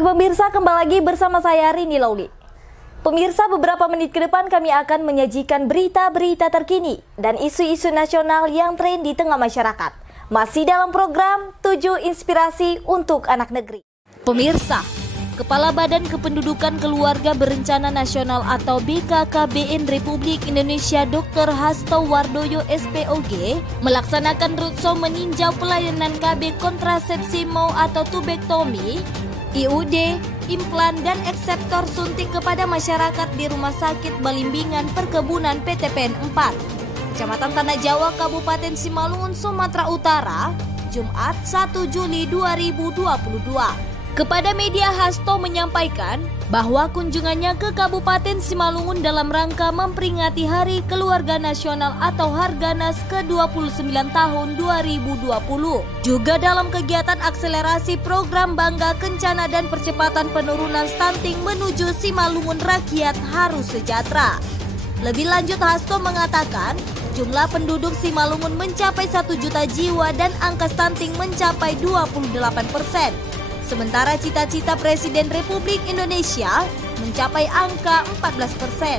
pagi pemirsa, kembali lagi bersama saya Rini Lauli. Pemirsa, beberapa menit ke depan kami akan menyajikan berita-berita terkini dan isu-isu nasional yang tren di tengah masyarakat. Masih dalam program 7 Inspirasi untuk Anak Negeri. Pemirsa, Kepala Badan Kependudukan Keluarga Berencana Nasional atau BKKBN Republik Indonesia Dr. Hasto Wardoyo SPOG melaksanakan roadshow meninjau pelayanan KB kontrasepsi mau atau tubektomi, IUD, implan dan ekseptor suntik kepada masyarakat di Rumah Sakit Balimbingan Perkebunan PTPN 4, Kecamatan Tanah Jawa, Kabupaten Simalungun, Sumatera Utara, Jumat 1 Juli 2022. Kepada media, Hasto menyampaikan bahwa kunjungannya ke Kabupaten Simalungun dalam rangka memperingati Hari Keluarga Nasional atau Harganas ke-29 tahun 2020. Juga dalam kegiatan akselerasi program Bangga Kencana dan percepatan penurunan stunting menuju Simalungun Rakyat Harus Sejahtera. Lebih lanjut, Hasto mengatakan jumlah penduduk Simalungun mencapai 1 juta jiwa dan angka stunting mencapai 28%. Sementara cita-cita Presiden Republik Indonesia mencapai angka 14%.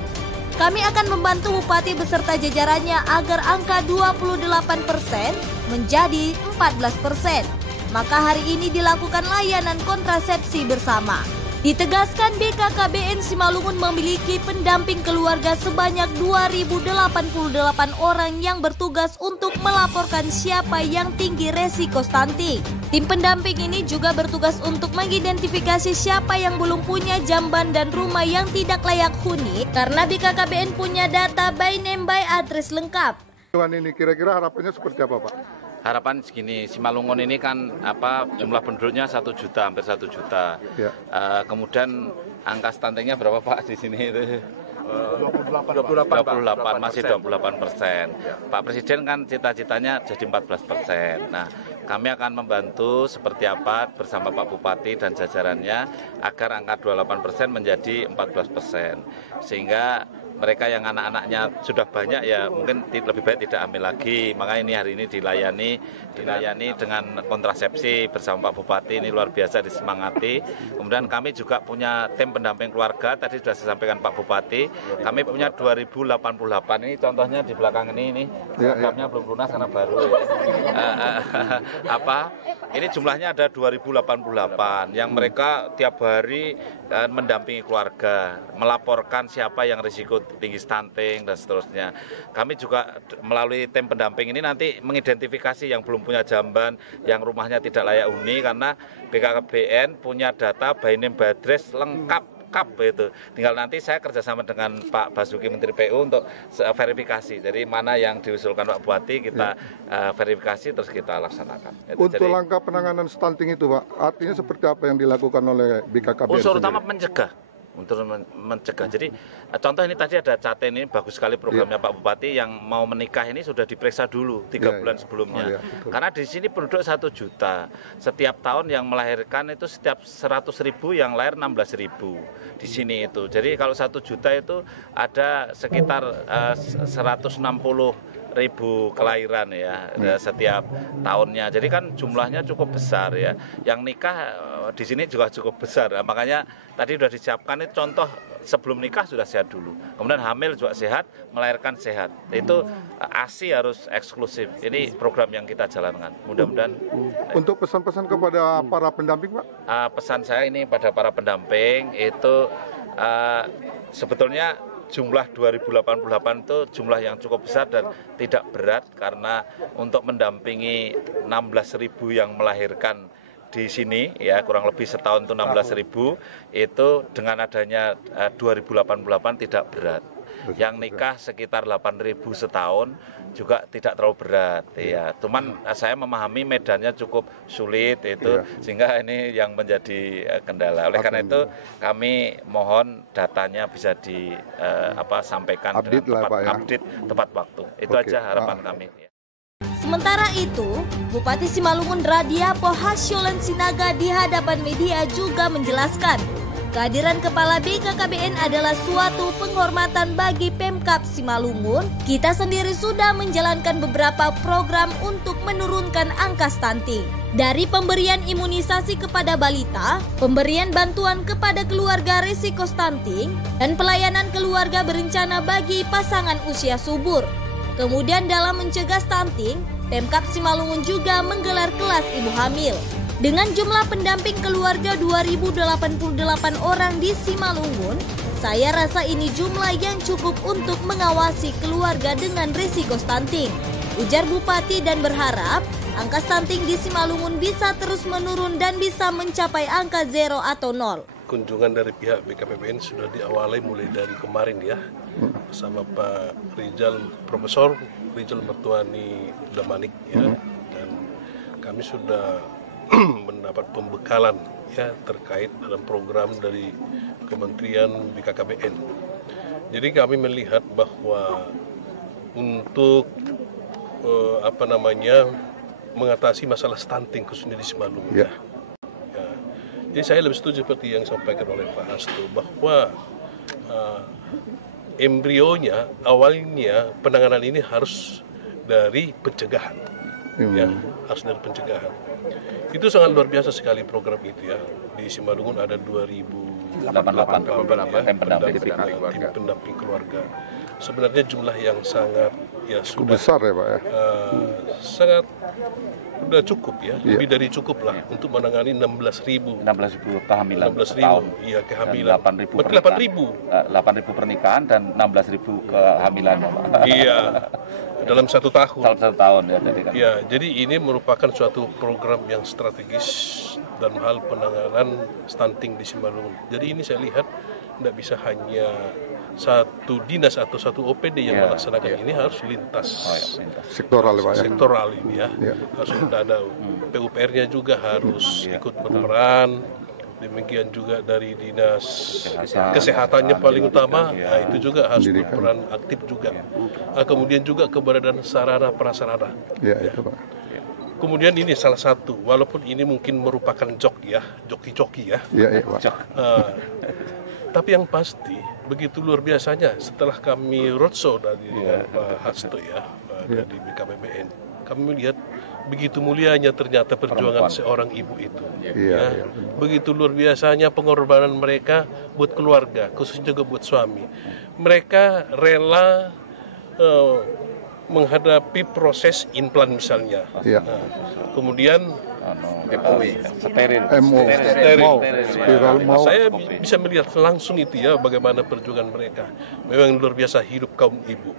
Kami akan membantu Bupati beserta jajarannya agar angka 28% menjadi 14%. Maka hari ini dilakukan layanan kontrasepsi bersama. Ditegaskan BKKBN Simalungun memiliki pendamping keluarga sebanyak 2.088 orang yang bertugas untuk melaporkan siapa yang tinggi resiko stunting. Tim pendamping ini juga bertugas untuk mengidentifikasi siapa yang belum punya jamban dan rumah yang tidak layak huni karena BKKBN punya data by name by address lengkap. Ini kira-kira harapannya seperti apa, Pak? Harapan segini, Simalungun ini kan jumlah penduduknya 1 juta, hampir 1 juta. Ya. Kemudian angka stuntingnya berapa Pak di sini itu? 28, masih 28%. Pak Presiden kan cita-citanya jadi 14%. Nah, kami akan membantu seperti apa bersama Pak Bupati dan jajarannya agar angka 28% menjadi 14%. Sehingga mereka yang anak-anaknya sudah banyak ya mungkin lebih baik tidak hamil lagi. Makanya ini hari ini dilayani dengan kontrasepsi bersama Pak Bupati, ini luar biasa disemangati. Kemudian kami juga punya tim pendamping keluarga, tadi sudah saya sampaikan Pak Bupati. Kami punya 2088, ini contohnya di belakang ini programnya belum lunas karena baru ya. Ini jumlahnya ada 2088 yang mereka tiap hari mendampingi keluarga, melaporkan siapa yang risiko tinggi stunting dan seterusnya. Kami juga melalui tim pendamping ini nanti mengidentifikasi yang belum punya jamban, yang rumahnya tidak layak huni karena BKKBN punya data by name by address lengkap itu. Tinggal nanti saya kerjasama dengan Pak Basuki Menteri PU untuk verifikasi. Jadi mana yang diusulkan Pak Bupati kita verifikasi terus kita laksanakan. Untuk langkah penanganan stunting itu Pak, artinya seperti apa yang dilakukan oleh BKKBN? Unsur utama mencegah. Untuk mencegah. Jadi contoh ini tadi ada caten, ini bagus sekali programnya Pak Bupati yang mau menikah ini sudah diperiksa dulu 3 bulan sebelumnya. Karena di sini penduduk 1 juta. Setiap tahun yang melahirkan itu setiap 100.000 yang lahir 16.000 di sini itu. Jadi kalau 1 juta itu ada sekitar 160.000 kelahiran ya setiap tahunnya. Jadi kan jumlahnya cukup besar ya. Yang nikah di sini juga cukup besar. Nah, makanya tadi sudah disiapkan itu contoh sebelum nikah sudah sehat dulu. Kemudian hamil juga sehat, melahirkan sehat. Itu ASI harus eksklusif. Ini program yang kita jalankan. Mudah-mudahan. Untuk pesan-pesan kepada para pendamping, Pak? Pesan saya ini pada para pendamping itu sebetulnya jumlah 2088 itu jumlah yang cukup besar dan tidak berat karena untuk mendampingi 16.000 yang melahirkan di sini ya kurang lebih setahun itu 16.000 itu dengan adanya 2088 tidak berat. Yang nikah sekitar 8.000 setahun juga tidak terlalu berat ya. Cuman saya memahami medannya cukup sulit itu sehingga ini yang menjadi kendala. Oleh karena itu kami mohon datanya bisa sampaikan update dengan tepat waktu. Itu aja harapan kami. Sementara itu, Bupati Simalungun Radiapo Hasyolan Sinaga di hadapan media juga menjelaskan Kehadiran Kepala BKKBN adalah suatu penghormatan bagi Pemkab Simalungun. Kita sendiri sudah menjalankan beberapa program untuk menurunkan angka stunting. Dari pemberian imunisasi kepada balita, pemberian bantuan kepada keluarga risiko stunting, dan pelayanan keluarga berencana bagi pasangan usia subur. Kemudian dalam mencegah stunting, Pemkab Simalungun juga menggelar kelas ibu hamil. Dengan jumlah pendamping keluarga 2088 orang di Simalungun, saya rasa ini jumlah yang cukup untuk mengawasi keluarga dengan risiko stunting, ujar Bupati, dan berharap angka stunting di Simalungun bisa terus menurun dan bisa mencapai angka 0 atau 0. Kunjungan dari pihak BKKBN sudah diawali mulai dari kemarin ya, bersama Pak Rizal, Profesor Rizal Mertuani Damanik ya, dan kami sudah mendapat pembekalan ya terkait dalam program dari Kementerian BKKBN. Jadi kami melihat bahwa untuk mengatasi masalah stunting khususnya di Simalungun. Ya. Jadi saya lebih setuju seperti yang disampaikan oleh Pak Hasto bahwa embrionya awalnya penanganan ini harus dari pencegahan. Ya, harus dari pencegahan. Itu sangat luar biasa sekali program itu ya. Di Simalungun ada 2088 tim pendamping keluarga. Sebenarnya jumlah yang sangat sudah besar ya Pak ya. Sangat sudah cukup ya, lebih dari cukup lah untuk menangani 16.000 kehamilan 16.000 tahun. Iya, kehamilan. 8.000 pernikahan dan 16.000 kehamilan ya Pak. Iya. Dalam satu tahun. Dalam 1 tahun ya tadi kan. Ya, jadi ini merupakan suatu program yang strategis dalam hal penanganan stunting di Simalungun. Jadi ini saya lihat tidak bisa hanya satu dinas atau satu OPD yang melaksanakan ini, harus lintas sektoral ya Pak ya. Sektoral ini ya. Harus ada PUPR-nya juga harus ikut berperan. Demikian juga dari dinas kesehatannya paling utama, itu juga harus berperan aktif juga. Kemudian juga keberadaan sarana prasarana. Ya, itu Pak. Kemudian ini salah satu, walaupun ini mungkin merupakan joki-joki ya. Iya Pak. Tapi yang pasti begitu luar biasanya setelah kami roadshow dari Pak Hasto ya, dari BKKBN, kami melihat begitu mulianya ternyata perjuangan seorang ibu itu. Begitu luar biasanya pengorbanan mereka buat keluarga, khususnya juga buat suami. Mereka rela menghadapi proses implan misalnya. Kemudian steril. Saya bisa melihat langsung itu ya, bagaimana perjuangan mereka. Memang luar biasa hidup kaum ibu.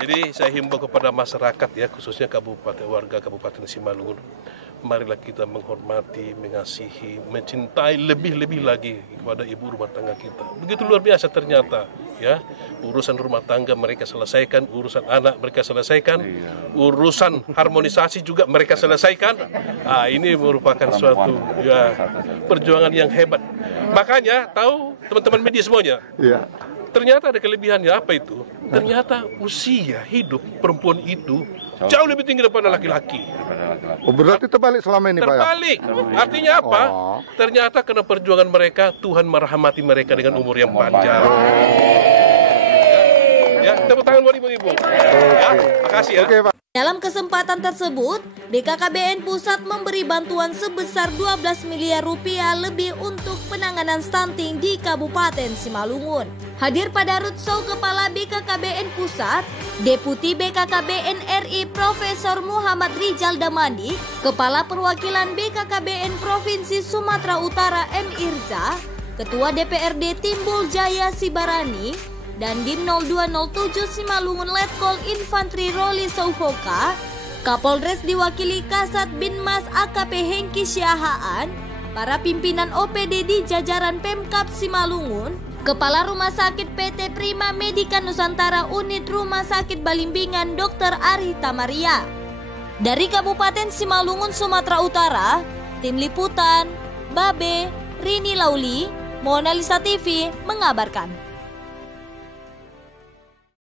Jadi saya himbau kepada masyarakat ya, khususnya warga Kabupaten Simalungun, marilah kita menghormati, mengasihi, mencintai lebih-lebih lagi kepada ibu rumah tangga kita. Begitu luar biasa ternyata ya, urusan rumah tangga mereka selesaikan, urusan anak mereka selesaikan, urusan harmonisasi juga mereka selesaikan. Ini merupakan suatu perjuangan yang hebat. Makanya tahu teman-teman media semuanya. Ternyata ada kelebihannya, apa itu? Ternyata usia hidup perempuan itu jauh lebih tinggi daripada laki-laki. Oh, berarti terbalik selama ini Pak ya? Terbalik. Artinya apa? Ternyata karena perjuangan mereka, Tuhan merahmati mereka dengan umur yang panjang. Ya, tepuk tangan buat ibu-ibu. Ya, makasih ya. Oke, Pak. Dalam kesempatan tersebut, BKKBN Pusat memberi bantuan sebesar 12 miliar rupiah lebih untuk penanganan stunting di Kabupaten Simalungun. Hadir pada roadshow Kepala BKKBN Pusat, Deputi BKKBN RI Profesor Muhammad Rizal Damanik, Kepala Perwakilan BKKBN Provinsi Sumatera Utara M. Irza, Ketua DPRD Timbul Jaya Sibarani, dan Dim 0207 Simalungun Letkol Infantri Roli Souhoka, Kapolres diwakili Kasat Binmas AKP Hengki Syahaan, para pimpinan OPD di jajaran Pemkab Simalungun, Kepala Rumah Sakit PT Prima Medika Nusantara Unit Rumah Sakit Balimbingan Dr. Arita Maria. Dari Kabupaten Simalungun, Sumatera Utara, Tim Liputan, Babe, Rini Lauli, Mona Lisa TV mengabarkan.